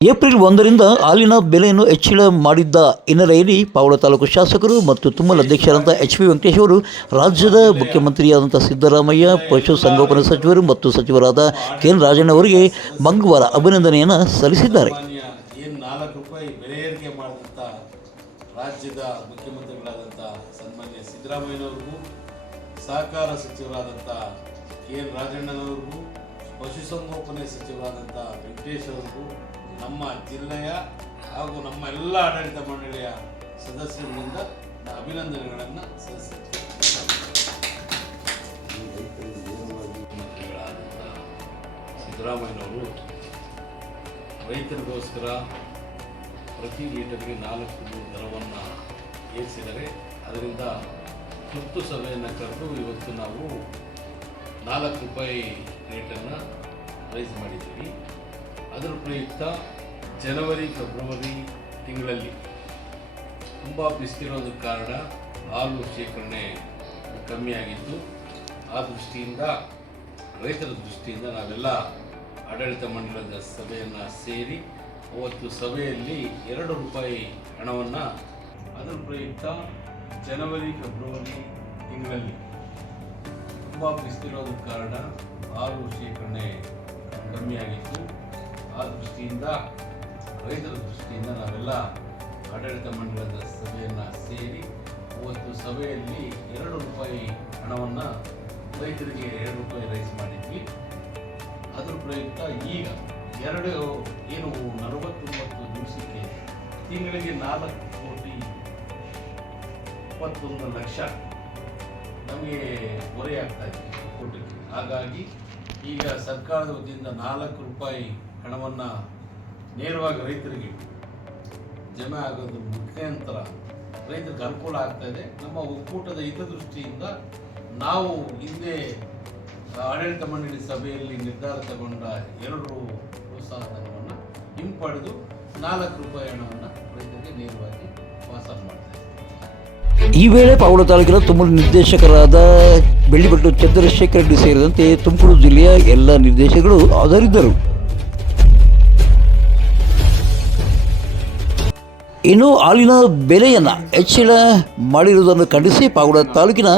April ಒಂದರಿಂದ ಹಾಲಿನ ಬೆಲೆಯನ್ನು ಹೆಚ್ಚಳ ಮಾಡಿದ್ದ ಹಿನ್ನೆಲೆಯಲ್ಲಿ ಪಾವಳ ತಾಲೂಕು ಶಾಸಕರು ಮತ್ತು ತುಮ್ಮಲ ಅಧ್ಯಕ್ಷರಾದಂಥ ಎಚ್ ಪಿ ವೆಂಕಟೇಶ್ ಅವರು ರಾಜ್ಯದ ಮುಖ್ಯಮಂತ್ರಿಯಾದಂಥ ಸಿದ್ದರಾಮಯ್ಯ ಪಶುಸಂಗೋಪನಾ ಸಚಿವರು ಮತ್ತು ಸಚಿವರಾದ ಕೆ ಎನ್ ರಾಜಣ್ಣ ಅವರಿಗೆ ಮಂಗಳವಾರ ಅಭಿನಂದನೆಯನ್ನು ಸಲ್ಲಿಸಿದ್ದಾರೆ. ಸಹಕಾರ ಸಚಿವರಾದಂಥ ಕೆ ಎನ್ ಪಶುಸಂಗೋಪನೆ ಸಚಿವರಾದಂಥ ವೆಂಕಟೇಶ್ ಅವ್ರಿಗೂ ನಮ್ಮ ಜಿಲ್ಲೆಯ ಹಾಗೂ ನಮ್ಮ ಎಲ್ಲ ಆಡಳಿತ ಮಂಡಳಿಯ ಸದಸ್ಯರಿಂದ ಅಭಿನಂದನೆಗಳನ್ನು ಮುಖ್ಯಮಂತ್ರಿಗಳಾದಂಥ ಸಿದ್ದರಾಮಯ್ಯನವರು ರೈತರಿಗೋಸ್ಕರ ಪ್ರತಿ ಲೀಟರ್ಗೆ ನಾಲ್ಕು ದರವನ್ನು ಏರಿಸಿದರೆ ಅದರಿಂದ ತುರ್ತು ಸಭೆಯನ್ನು ಕರೆದು ಇವತ್ತು ನಾವು ನಾಲ್ಕು ರೂಪಾಯಿ ರೇಟನ್ನು ರೈಸ್ ಮಾಡಿದ್ದೀವಿ. ಅದರ ಪ್ರಯುಕ್ತ ಜನವರಿ, ಫೆಬ್ರವರಿ ತಿಂಗಳಲ್ಲಿ ತುಂಬ ಬಿಸಿಲಿರೋದಕ್ಕೆ ಕಾರಣ ಹಾಲು ಶೇಖರಣೆ ಕಮ್ಮಿಯಾಗಿದ್ದು ಆ ದೃಷ್ಟಿಯಿಂದ, ರೈತರ ದೃಷ್ಟಿಯಿಂದ ನಾವೆಲ್ಲ ಆಡಳಿತ ಮಂಡಳದ ಸಭೆಯನ್ನು ಸೇರಿ ಅವತ್ತು ಸಭೆಯಲ್ಲಿ ಎರಡು ರೂಪಾಯಿ ಹಣವನ್ನು ಅದರ ಪ್ರಯುಕ್ತ ಜನವರಿ, ಫೆಬ್ರವರಿ ತಿಂಗಳಲ್ಲಿ ತುಂಬ ಬಿಸಿಲಿರೋದಕ್ಕೆ ಕಾರಣ ಹಾಲು ಶೇಖರಣೆ ಕಮ್ಮಿಯಾಗಿತ್ತು ಆ ದೃಷ್ಟಿಯಿಂದ, ರೈತರ ದೃಷ್ಟಿಯಿಂದ ನಾವೆಲ್ಲ ಆಡಳಿತ ಮಂಡಳದ ಸಭೆಯನ್ನು ಸೇರಿ ಒಂದು ಸಭೆಯಲ್ಲಿ ಎರಡು ರೂಪಾಯಿ ಹಣವನ್ನು ರೈತರಿಗೆ ಎರಡು ರೂಪಾಯಿ ರೈಸ್ ಮಾಡಿದ್ವಿ. ಅದರ ಪ್ರಯುಕ್ತ ಈಗ ಎರಡು ಏನು ನಲವತ್ತೊಂಬತ್ತು ದಿವಸಕ್ಕೆ ತಿಂಗಳಿಗೆ ನಾಲ್ಕು ಕೋಟಿ ಇಪ್ಪತ್ತೊಂದು ಲಕ್ಷ ನಮಗೆ ಹೊರೆಯಾಗ್ತಾ ಇದೆ ಕೋಟಿಗೆ. ಹಾಗಾಗಿ ಈಗ ಸರ್ಕಾರದ ವತಿಯಿಂದ ನಾಲ್ಕು ರೂಪಾಯಿ ಹಣವನ್ನು ನೇರವಾಗಿ ರೈತರಿಗೆ ಜಮೆ ಆಗೋದು ಮುಖಾಂತರ ರೈತರಿಗೆ ಅನುಕೂಲ ಆಗ್ತಾ ಇದೆ. ನಮ್ಮ ಒಕ್ಕೂಟದ ಹಿತದೃಷ್ಟಿಯಿಂದ ನಾವು ಹಿಂದೆ ಆಡಳಿತ ಮಂಡಳಿ ಸಭೆಯಲ್ಲಿ ನಿರ್ಧಾರ ತಗೊಂಡ ಎರಡು ಪ್ರೋತ್ಸಾಹ ಧನವನ್ನು ಹಿಂಪಡೆದು ನಾಲ್ಕು ರೂಪಾಯಿ ಹಣವನ್ನು ರೈತರಿಗೆ ನೇರವಾಗಿ ಪಾಸಾನ್ ಮಾಡ್ತೇವೆ ಈ ವೇಳೆ ಪಾವಳ ತಾಲೂಕಿನ ತುಮಕೂರು ನಿರ್ದೇಶಕರಾದ ಬೆಳ್ಳಿಬಟ್ಟು ಚಂದ್ರಶೇಖರ ರೆಡ್ಡಿ ಸೇರಿದಂತೆ ತುಮಕೂರು ಜಿಲ್ಲೆಯ ಎಲ್ಲ ನಿರ್ದೇಶಕರು ಹಾಜರಿದ್ದರು. ಇನ್ನು ಹಾಲಿನ ಬೆಲೆಯನ್ನು ಹೆಚ್ಚಳ ಮಾಡಿರುವುದನ್ನು ಖಂಡಿಸಿ ಪಾವಗಡ ತಾಲೂಕಿನ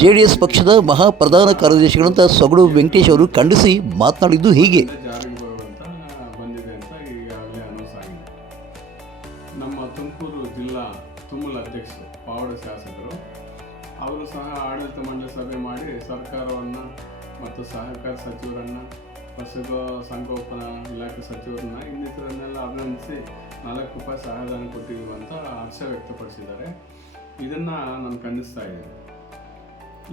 ಜೆ ಡಿ ಎಸ್ ಪಕ್ಷದ ಮಹಾಪ್ರಧಾನ ಕಾರ್ಯದರ್ಶಿಗಳಂತ ಸೊಗಡು ವೆಂಕಟೇಶ್ ಅವರು ಖಂಡಿಸಿ ಮಾತನಾಡಿದ್ದು ಹೀಗೆ. ನಮ್ಮ ತುಮಕೂರು ಜಿಲ್ಲಾ ತುಮಲ ಅಧ್ಯಕ್ಷರು ಪಾವಡ ಶಾಸಕರು, ಅವರು ಸಹ ಆಡಳಿತ ಮಂಡಳಿ ಸಭೆ ಮಾಡಿ ಸರ್ಕಾರವನ್ನು ಮತ್ತು ಸಹಕಾರ ಸಚಿವರನ್ನು ಪಶು ಸಂಗೋಪನಾ ಇಲಾಖೆ ಸಚಿವರನ್ನ ಇನ್ನಿತರನ್ನೆಲ್ಲ ಅಭಿನಂದಿಸಿ ನಾಲ್ಕು ರೂಪಾಯಿ ಸಹಾಯಧನ ಕೊಟ್ಟಿದ್ದೀವಿ ಅಂತ ಹರ್ಷ ವ್ಯಕ್ತಪಡಿಸಿದ್ದಾರೆ. ಇದನ್ನು ನಾನು ಖಂಡಿಸ್ತಾ ಇದ್ದೀನಿ.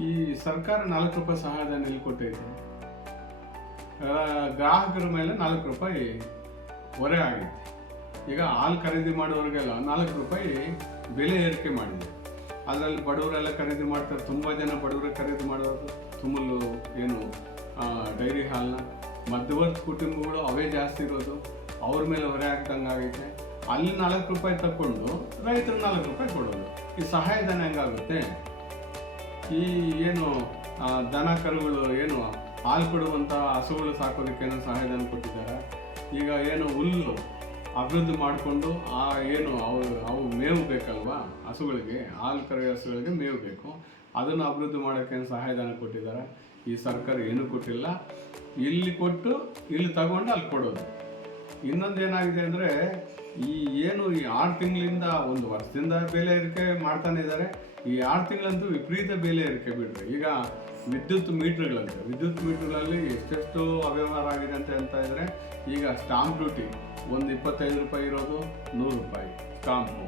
ಈ ಸರ್ಕಾರ ನಾಲ್ಕು ರೂಪಾಯಿ ಸಹಾಯಧನ ಇಲ್ಲಿ ಕೊಟ್ಟೈತೆ? ಗ್ರಾಹಕರ ಮೇಲೆ ನಾಲ್ಕು ರೂಪಾಯಿ ಹೊರೆ ಆಗಿದೆ ಈಗ ಹಾಲು ಖರೀದಿ ಮಾಡೋರಿಗೆಲ್ಲ ನಾಲ್ಕು ರೂಪಾಯಿ ಬೆಲೆ ಏರಿಕೆ ಮಾಡಿದೆ. ಅದರಲ್ಲಿ ಬಡವರೆಲ್ಲ ಖರೀದಿ ಮಾಡ್ತಾರೆ, ತುಂಬ ಜನ ಬಡವರೇ ಖರೀದಿ ಮಾಡೋದು ತುಂಬಲು ಏನು ಡೈರಿ ಹಾಲನ್ನ ಮಧ್ಯವರ್ತಿ ಕುಟುಂಬಗಳು ಅವೇ ಜಾಸ್ತಿ ಇರೋದು. ಅವ್ರ ಮೇಲೆ ಹೊರೆ ಆಗ್ದಂಗೆ ಆಗೈತೆ. ಅಲ್ಲಿ ನಾಲ್ಕು ರೂಪಾಯಿ ತಕ್ಕೊಂಡು ರೈತರು ನಾಲ್ಕು ರೂಪಾಯಿ ಕೊಡೋದು. ಈ ಸಹಾಯಧನ ಹೆಂಗಾಗುತ್ತೆ? ಈ ಏನು ದನ ಕರುಗಳು ಏನು, ಹಾಲು ಕೊಡುವಂಥ ಹಸುಗಳು ಸಾಕೋದಕ್ಕೆ ಏನೋ ಸಹಾಯಧನ ಕೊಟ್ಟಿದ್ದಾರೆ. ಈಗ ಏನು ಹುಲ್ಲು ಅಭಿವೃದ್ಧಿ ಮಾಡಿಕೊಂಡು, ಆ, ಏನು ಅವು ಅವು ಮೇವು ಬೇಕಲ್ವಾ? ಹಸುಗಳಿಗೆ, ಹಾಲು ಕರೆಯೋ ಹಸುಗಳಿಗೆ ಮೇವು ಬೇಕು. ಅದನ್ನು ಅಭಿವೃದ್ಧಿ ಮಾಡೋಕ್ಕೆ ಏನು ಸಹಾಯಧನ ಕೊಟ್ಟಿದ್ದಾರೆ? ಈ ಸರ್ಕಾರ ಏನೂ ಕೊಟ್ಟಿಲ್ಲ. ಇಲ್ಲಿ ಕೊಟ್ಟು, ಇಲ್ಲಿ ತಗೊಂಡು ಅಲ್ಲಿ ಕೊಡೋದು. ಇನ್ನೊಂದು ಏನಾಗಿದೆ ಅಂದರೆ ಈ ಏನು ಈ ಆರು ತಿಂಗಳಿಂದ ಒಂದು ವರ್ಷದಿಂದ ಬೆಲೆ ಏರಿಕೆ ಮಾಡ್ತಾನೆ ಇದ್ದಾರೆ. ಈ ಆರು ತಿಂಗಳಂತೂ ವಿಪರೀತ ಬೆಲೆ ಏರಿಕೆ ಬಿಡ್ರಿ ಈಗ ವಿದ್ಯುತ್ ಮೀಟ್ರ್ಗಳಂತೆ, ವಿದ್ಯುತ್ ಮೀಟ್ರ್ಗಳಲ್ಲಿ ಎಷ್ಟೆಷ್ಟು ಅವ್ಯವಹಾರ ಆಗಿದೆ ಅಂತ ಹೇಳ್ತಾ ಇದ್ದಾರೆ ಈಗ ಸ್ಟಾಂಪ್ ಡ್ಯೂಟಿ ಒಂದು ಇಪ್ಪತ್ತೈದು ರೂಪಾಯಿ ಇರೋದು ನೂರು ರೂಪಾಯಿ ಸ್ಟಾಂಪು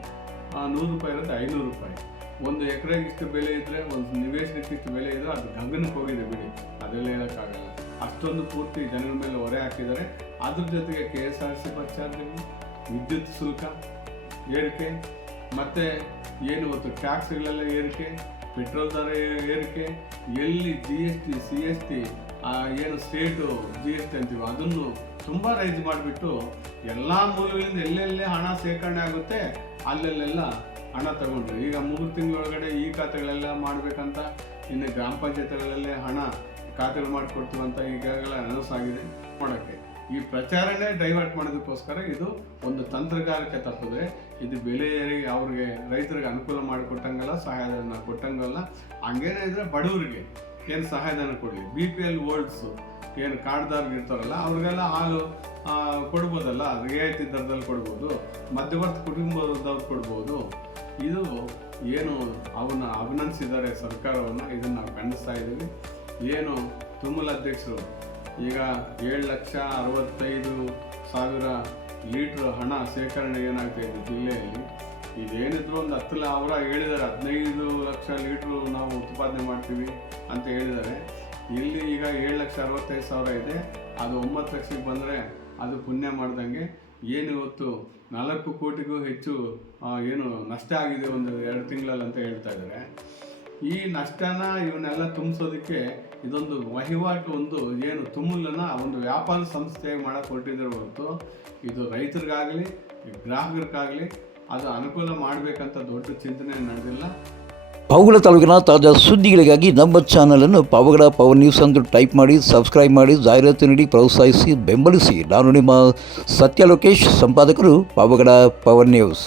ನೂರು ರೂಪಾಯಿ ಇರೋದು ಐನೂರು ರೂಪಾಯಿ. ಒಂದು ಎಕರೆಗೆ ಇಷ್ಟು ಬೆಲೆ ಇದ್ದರೆ ಒಂದು ನಿವೇಶನಕ್ಕೆ ಇಷ್ಟು ಬೆಲೆ ಇದ್ದರೆ ಅದು ಗಗನಕ್ಕೆ ಹೋಗಿದೆ ಬಿಡಿ. ಅದೆಲ್ಲ ಹೇಳೋಕ್ಕಾಗಲ್ಲ. ಅಷ್ಟೊಂದು ಪೂರ್ತಿ ಜನರ ಮೇಲೆ ಹೊರೆ ಹಾಕಿದ್ದಾರೆ. ಅದ್ರ ಜೊತೆಗೆ K S R C bus charging ವಿದ್ಯುತ್ ಶುಲ್ಕ, ಏರಿಕೆ, ಮತ್ತು ಏನು ಇವತ್ತು ಟ್ಯಾಕ್ಸ್ಗಳೆಲ್ಲ ಏರಿಕೆ, ಪೆಟ್ರೋಲ್ ದರ ಏರಿಕೆ, ಎಲ್ಲಿ G S T, C S T ಏನು ಸ್ಟೇಟು ಜಿ ಎಸ್ ಟಿ ಅಂತೀವಿ ಅದನ್ನು ತುಂಬ ರೈಸ್ ಮಾಡಿಬಿಟ್ಟು ಎಲ್ಲ ಮೂಲಗಳಿಂದ ಎಲ್ಲೆಲ್ಲೇ ಹಣ ಶೇಖರಣೆ ಆಗುತ್ತೆ, ಅಲ್ಲೆಲ್ಲೆಲ್ಲ ಹಣ ತಗೊಂಡ್ರು. ಈಗ ಮೂರು ತಿಂಗಳೊಳಗಡೆ ಈ ಖಾತೆಗಳೆಲ್ಲ ಮಾಡಬೇಕಂತ, ಇನ್ನು ಗ್ರಾಮ ಪಂಚಾಯತ್ಗಳಲ್ಲೇ ಹಣ ಖಾತೆಗಳು ಮಾಡಿಕೊಡ್ತೀವಂತ ಈಗಾಗಲೇ ಅನೌನ್ಸ್ ಆಗಿದೆ. ಮಾಡೋಕ್ಕೆ ಈ ಪ್ರಚಾರನೇ ಡೈವರ್ಟ್ ಮಾಡೋದಕ್ಕೋಸ್ಕರ ಇದು ಒಂದು ತಂತ್ರಗಾರಿಕೆ ತಪ್ಪಿದ್ರೆ ಇದು ಬೆಳೆಯರಿಗೆ, ಅವ್ರಿಗೆ, ರೈತರಿಗೆ ಅನುಕೂಲ ಮಾಡಿಕೊಟ್ಟಂಗಲ್ಲ, ಸಹಾಯಧನ ಕೊಟ್ಟಂಗಲ್ಲ. ಹಂಗೇನೇ ಇದ್ರೆ ಬಡವರಿಗೆ ಏನು ಸಹಾಯಧನ ಕೊಡಲಿ? ಬಿ ಪಿ ಎಲ್ ಓಲ್ಡ್ಸು ಏನು ಕಾರ್ಡ್ದಾರ್ಗೆ ಇರ್ತಾರಲ್ಲ, ಅವ್ರಿಗೆಲ್ಲ ಹಾಲು ಕೊಡ್ಬೋದಲ್ಲ? ರಿಯಾಯಿತಿ ದರದಲ್ಲಿ ಕೊಡ್ಬೋದು, ಮಧ್ಯವರ್ತಿ ಕುಟುಂಬದವ್ರು ಕೊಡ್ಬೋದು. ಇದು ಏನು ಅವನ್ನ ಅಭಿನಂದಿಸಿದ್ದಾರೆ ಸರ್ಕಾರವನ್ನು, ಇದನ್ನು ನಾವು ಖಂಡಿಸ್ತಾ ಇದ್ದೀವಿ. ಏನು ತುಮಲ ಅಧ್ಯಕ್ಷರು ಈಗ ಏಳು ಲಕ್ಷ ಅರವತ್ತೈದು ಸಾವಿರ ಲೀಟ್ರ್ ಹಣ ಶೇಖರಣೆ ಏನಾಗ್ತಾ ಇದೆ ಜಿಲ್ಲೆಯಲ್ಲಿ? ಇದೇನಿದ್ರು ಒಂದು ಹತ್ತು ಅವರ ಹೇಳಿದ್ದಾರೆ ಹದಿನೈದು ಲಕ್ಷ ಲೀಟ್ರು ನಾವು ಉತ್ಪಾದನೆ ಮಾಡ್ತೀವಿ ಅಂತ ಹೇಳಿದ್ದಾರೆ ಇಲ್ಲಿ ಈಗ ಏಳು ಲಕ್ಷ ಅರವತ್ತೈದು ಸಾವಿರ ಇದೆ. ಅದು ಒಂಬತ್ತು ಲಕ್ಷಕ್ಕೆ ಬಂದರೆ ಅದು ಪುಣ್ಯ ಮಾಡ್ದಂಗೆ. ಏನು ಇವತ್ತು ನಾಲ್ಕು ಕೋಟಿಗೂ ಹೆಚ್ಚು ಏನು ನಷ್ಟ ಆಗಿದೆ ಒಂದು ಎರಡು ತಿಂಗಳಲ್ಲಿ ಅಂತ ಹೇಳ್ತಾ ಇದ್ದಾರೆ ಈ ನಷ್ಟನ ಇವನ್ನೆಲ್ಲ ತುಂಬಿಸೋದಕ್ಕೆ ಇದೊಂದು ವಹಿವಾಟು ಒಂದು ಏನು ತುಮುಲನ್ನ ಒಂದು ವ್ಯಾಪಾರ ಸಂಸ್ಥೆ ಮಾಡಕ್ಕೆ ಹೊರಟಿದ್ರೆ ಹೊರತು ಇದು ರೈತರಿಗಾಗಲಿ, ಗ್ರಾಹಕರಿಗಾಗಲಿ ಅದು ಅನುಕೂಲ ಮಾಡಬೇಕಂತ ದೊಡ್ಡ ಚಿಂತನೆ ನಡೆದಿಲ್ಲ. ಪಾವಗಡ ತಾಲೂಕಿನ ತಾಜಾ ಸುದ್ದಿಗಳಿಗಾಗಿ ನಮ್ಮ ಚಾನಲನ್ನು ಪಾವಗಡ ಪವರ್ ನ್ಯೂಸ್ ಅಂತ ಟೈಪ್ ಮಾಡಿ ಸಬ್ಸ್ಕ್ರೈಬ್ ಮಾಡಿ, ಜಾಹೀರಾತು ನೀಡಿ, ಪ್ರೋತ್ಸಾಹಿಸಿ, ಬೆಂಬಲಿಸಿ. ನಾನು ನಿಮ್ಮ ಸತ್ಯ ಲೋಕೇಶ್ ಸಂಪಾದಕರು ಪಾವಗಡ ಪವರ್ ನ್ಯೂಸ್